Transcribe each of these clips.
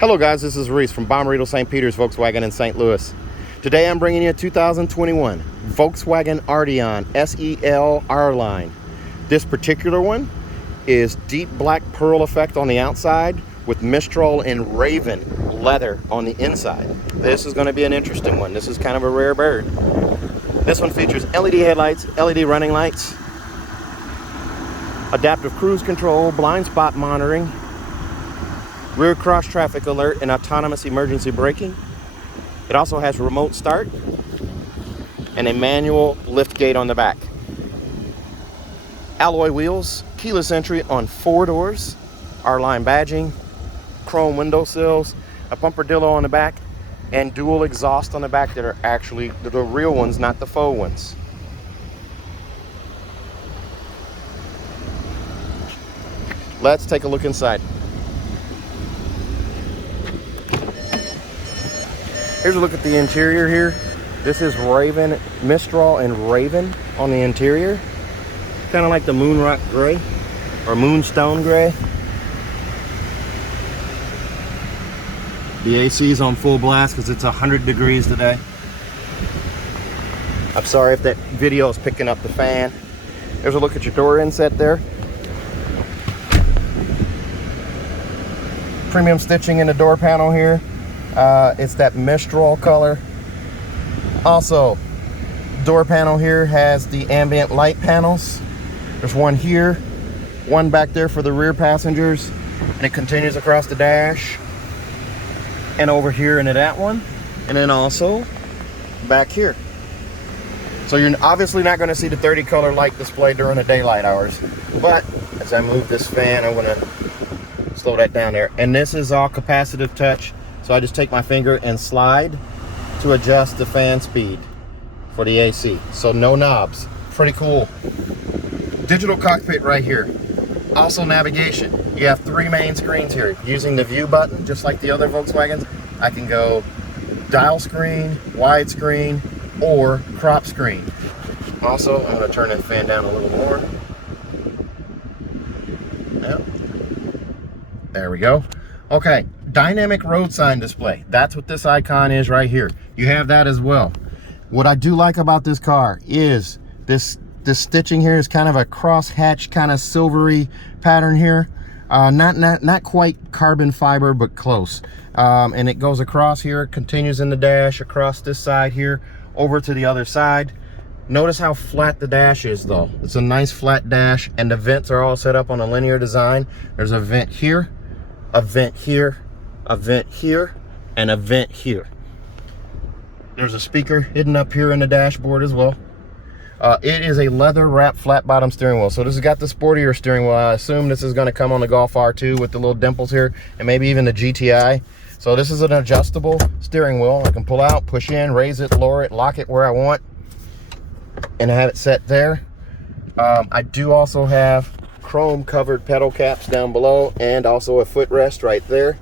Hello guys, this is Reese from Bommarito St. Peter's Volkswagen in St. Louis. Today I'm bringing you a 2021 Volkswagen Arteon SEL R-Line. This particular one is deep black pearl effect on the outside with Mistral and Raven leather on the inside. This is going to be an interesting one. This is kind of a rare bird. This one features LED headlights, LED running lights, adaptive cruise control, blind spot monitoring, rear cross traffic alert, and autonomous emergency braking. It also has remote start and a manual lift gate on the back. Alloy wheels, keyless entry on 4 doors, R-Line badging, chrome window sills, a bumper-dillo on the back, and dual exhaust on the back that are actually the real ones, not the faux ones. Let's take a look inside. Here's a look at the interior here. This is Raven, Mistral and Raven on the interior. Kind of like the moon rock gray or moonstone gray. The AC is on full blast because it's 100 degrees today. I'm sorry if that video is picking up the fan. There's a look at your door inset there. Premium stitching in the door panel here. It's that Mistral color. Also, door panel here has the ambient light panels. There's one here, one back there for the rear passengers, and it continues across the dash and over here into that one, and then also back here. So you're obviously not going to see the 30 color light display during the daylight hours, but as I move this fan, I'm going to slow that down there. And this is all capacitive touch. So I just take my finger and slide to adjust the fan speed for the AC. So no knobs. Pretty cool. Digital cockpit right here. Also navigation. You have 3 main screens here. Using the view button, just like the other Volkswagens, I can go dial screen, widescreen, or crop screen. Also, I'm going to turn that fan down a little more. Yep. There we go. Okay, dynamic road sign display. That's what this icon is right here. You have that as well. What I do like about this car is this stitching here is kind of a cross-hatch kind of silvery pattern here. Not quite carbon fiber, but close. And it goes across here, continues in the dash, across this side here, over to the other side. Notice how flat the dash is though. It's a nice flat dash, and the vents are all set up on a linear design. There's a vent here, a vent here, a vent here, and a vent here. There's a speaker hidden up here in the dashboard as well. It is a leather wrapped flat bottom steering wheel. So this has got the sportier steering wheel. I assume this is going to come on the Golf R2 with the little dimples here, and maybe even the GTI. So this is an adjustable steering wheel. I can pull out, push in, raise it, lower it, lock it where I want, and I have it set there. I do also have chrome covered pedal caps down below, and also a footrest right there.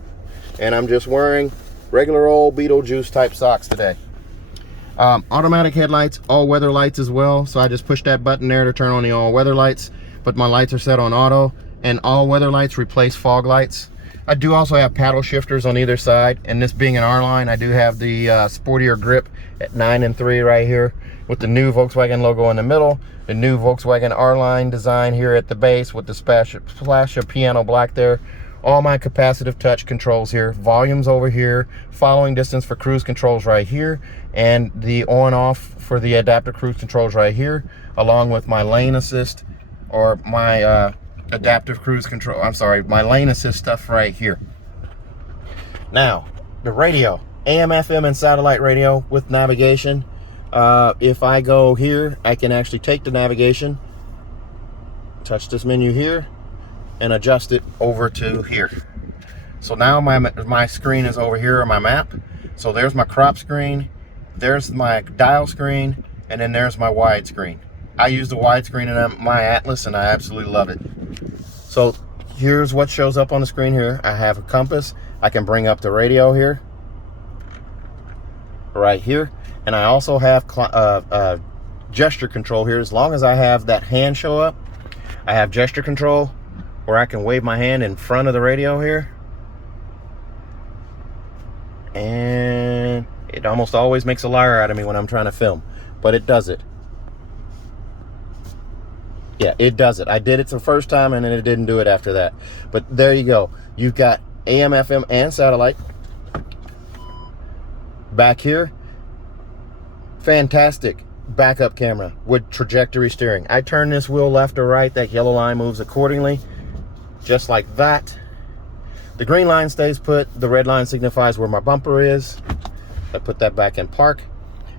And I'm just wearing regular old Beetlejuice type socks today. Automatic headlights, all weather lights as well. So I just push that button there to turn on the all weather lights, but my lights are set on auto, and all weather lights replace fog lights. I do also have paddle shifters on either side, and this being an R-Line, I do have the sportier grip at 9 and 3 right here with the new Volkswagen logo in the middle, the new Volkswagen R-Line design here at the base with the splash of piano black there. All my capacitive touch controls here, volumes over here, following distance for cruise controls right here, and the on off for the adaptive cruise controls right here, along with my lane assist, or my adaptive cruise control, I'm sorry, my lane assist stuff right here. Now, the radio, AM, FM, and satellite radio with navigation. If I go here, I can actually take the navigation, touch this menu here, and adjust it over to here. So now my screen is over here on my map. So there's my crop screen, there's my dial screen, and then there's my wide screen. I use the wide screen in my Atlas, and I absolutely love it. So here's what shows up on the screen here. I have a compass. I can bring up the radio here, right here, and I also have gesture control here. As long as I have that hand show up, I have gesture control, where I can wave my hand in front of the radio here. And it almost always makes a liar out of me when I'm trying to film, but it does it. Yeah, it does it. I did it the first time and then it didn't do it after that. But there you go. You've got AM, FM, and satellite. Back here, fantastic backup camera with trajectory steering. I turn this wheel left or right, that yellow line moves accordingly, just like that. The green line stays put, the red line signifies where my bumper is. I put that back in park.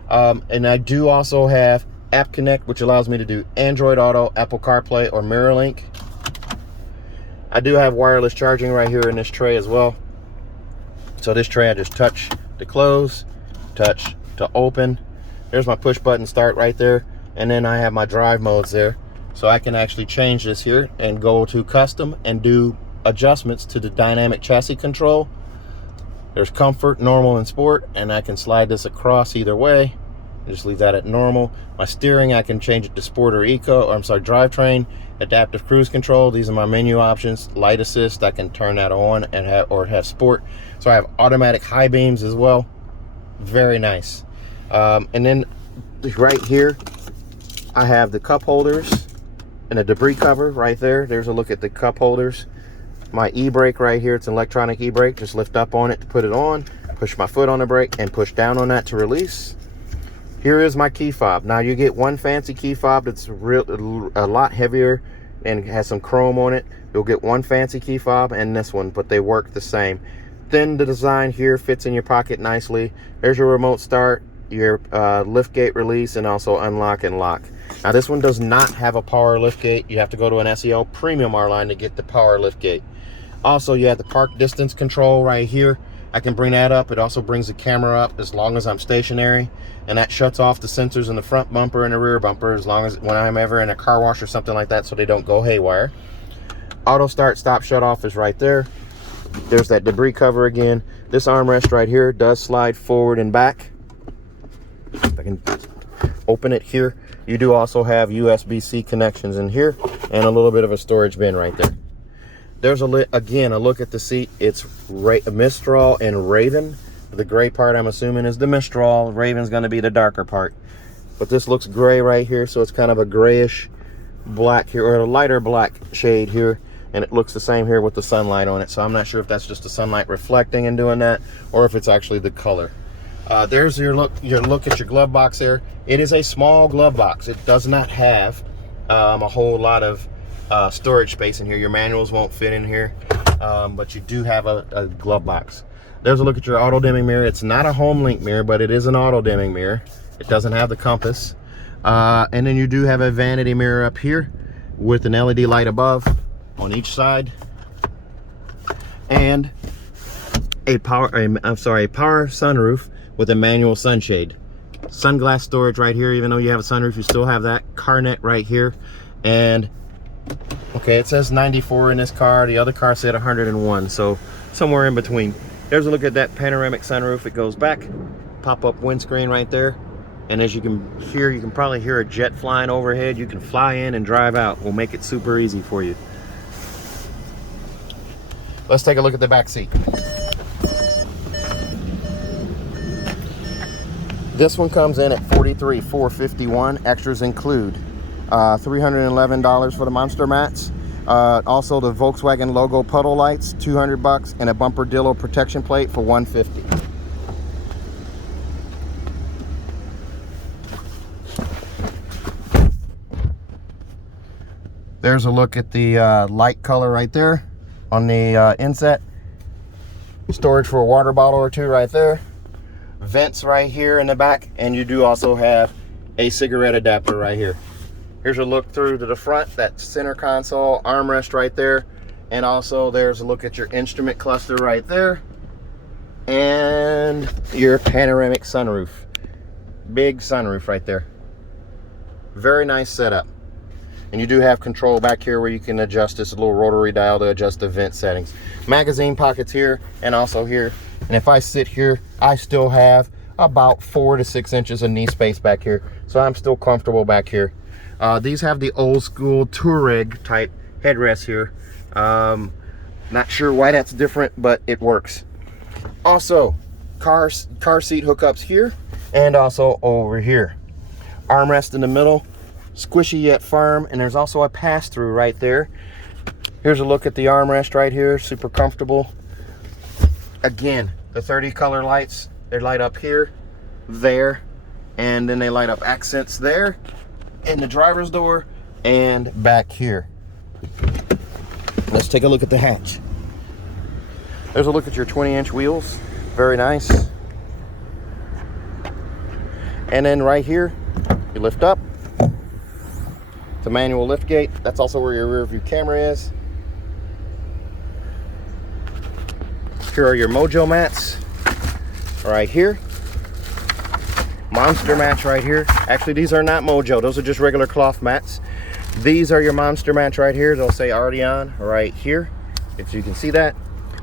And I do also have App Connect, which allows me to do Android Auto, Apple CarPlay, or MirrorLink. I do have wireless charging right here in this tray as well. So this tray, I just touch to close, touch to open. There's my push button start right there. And then I have my drive modes there. So I can actually change this here and go to custom and do adjustments to the dynamic chassis control. There's comfort, normal, and sport. And I can slide this across either way. Just leave that at normal. My steering, I can change it to sport or eco, or I'm sorry, drivetrain, adaptive cruise control. These are my menu options. Light assist, I can turn that on and have sport. So I have automatic high beams as well. Very nice. And then right here, I have the cup holders and a debris cover right there. There's a look at the cup holders. My e-brake right here, it's an electronic e-brake. Just lift up on it to put it on, push my foot on the brake, and push down on that to release. Here is my key fob. Now you get one fancy key fob that's a lot heavier and has some chrome on it. You'll get one fancy key fob and this one, but they work the same. Then the design here fits in your pocket nicely. There's your remote start, your lift gate release, and also unlock and lock. Now this one does not have a power lift gate. You have to go to an SEL Premium R line to get the power lift gate. Also, you have the park distance control right here. I can bring that up. It also brings the camera up as long as I'm stationary, and that shuts off the sensors in the front bumper and the rear bumper as long as when I'm ever in a car wash or something like that, so they don't go haywire. Auto start, stop, shut off is right there. There's that debris cover again. This armrest right here does slide forward and back. I can open it here. You do also have USB-C connections in here and a little bit of a storage bin right there. There's again a look at the seat. It's Mistral and Raven. The gray part, I'm assuming, is the Mistral. Raven's going to be the darker part. But this looks gray right here, so it's kind of a grayish black here, or a lighter black shade here. And it looks the same here with the sunlight on it. So I'm not sure if that's just the sunlight reflecting and doing that, or if it's actually the color. There's your look at your glove box there. It is a small glove box. It does not have a whole lot of storage space in here. Your manuals won't fit in here, but you do have a glove box. There's a look at your auto dimming mirror. It's not a home link mirror, but it is an auto dimming mirror. It doesn't have the compass. And then you do have a vanity mirror up here with an LED light above on each side, and a power sunroof with a manual sunshade. Sunglass storage right here. Even though you have a sunroof, you still have that. Car net right here. And okay, it says 94 in this car. The other car said 101, so somewhere in between. There's a look at that panoramic sunroof. It goes back, pop-up windscreen right there. And as you can hear, you can probably hear a jet flying overhead. You can fly in and drive out. We'll make it super easy for you. Let's take a look at the back seat. This one comes in at $43,451. Extras include $311 for the monster mats. Also the Volkswagen logo puddle lights, $200, and a bumper dillo protection plate for $150. There's a look at the light color right there on the inset. Storage for a water bottle or two right there. Vents right here in the back, and you do also have a cigarette adapter right here. Here's a look through to the front, that center console, armrest right there, and also there's a look at your instrument cluster right there, and your panoramic sunroof. Big sunroof right there. Very nice setup. And you do have control back here where you can adjust this little rotary dial to adjust the vent settings. Magazine pockets here and also here. And if I sit here, I still have about 4 to 6 inches of knee space back here. So I'm still comfortable back here. These have the old school Touareg type headrests here. Not sure why that's different, but it works. Also, car seat hookups here and also over here. Armrest in the middle, squishy yet firm, and there's also a pass-through right there. Here's a look at the armrest right here, super comfortable. Again, the 30 color lights, they light up here, there, and then they light up accents there, in the driver's door, and back here. Let's take a look at the hatch. There's a look at your 20-inch wheels, very nice. And then right here, you lift up. It's a manual lift gate. That's also where your rear view camera is. Here are your Mojo mats right here. Monster mats right here. Actually, these are not Mojo. Those are just regular cloth mats. These are your monster mats right here. They'll say Arteon right here, if you can see that.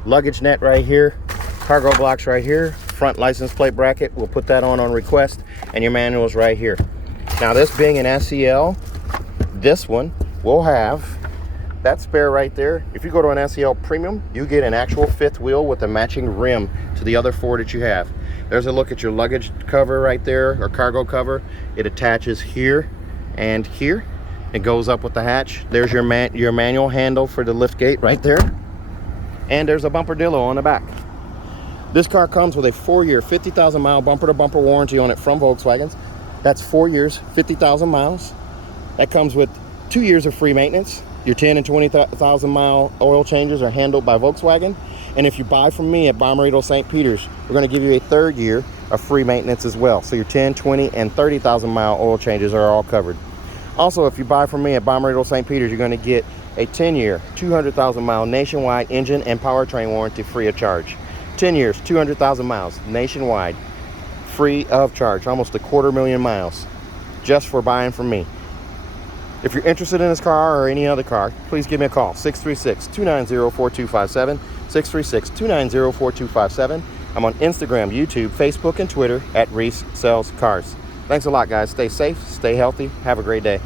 Luggage net right here. Cargo blocks right here. Front license plate bracket. We'll put that on request. And your manuals right here. Now, this being an SEL, this one will have that spare right there. If you go to an SEL Premium, you get an actual fifth wheel with a matching rim to the other four that you have. There's a look at your luggage cover right there, or cargo cover. It attaches here and here. It goes up with the hatch. There's your manual handle for the lift gate right there. And there's a bumper-dillo on the back. This car comes with a 4-year, 50,000 mile bumper-to-bumper warranty on it from Volkswagen. That's 4 years, 50,000 miles. That comes with 2 years of free maintenance. Your 10 and 20,000 mile oil changes are handled by Volkswagen. And if you buy from me at Bommarito St. Peter's, we're going to give you a 3rd year of free maintenance as well. So your 10, 20, and 30,000 mile oil changes are all covered. Also, if you buy from me at Bommarito St. Peter's, you're going to get a 10-year, 200,000 mile nationwide engine and powertrain warranty free of charge. 10 years, 200,000 miles nationwide, free of charge. Almost 250,000 miles just for buying from me. If you're interested in this car or any other car, please give me a call. 636-290-4257. 636-290-4257. I'm on Instagram, YouTube, Facebook, and Twitter at Reese Sells Cars. Thanks a lot, guys. Stay safe, stay healthy. Have a great day.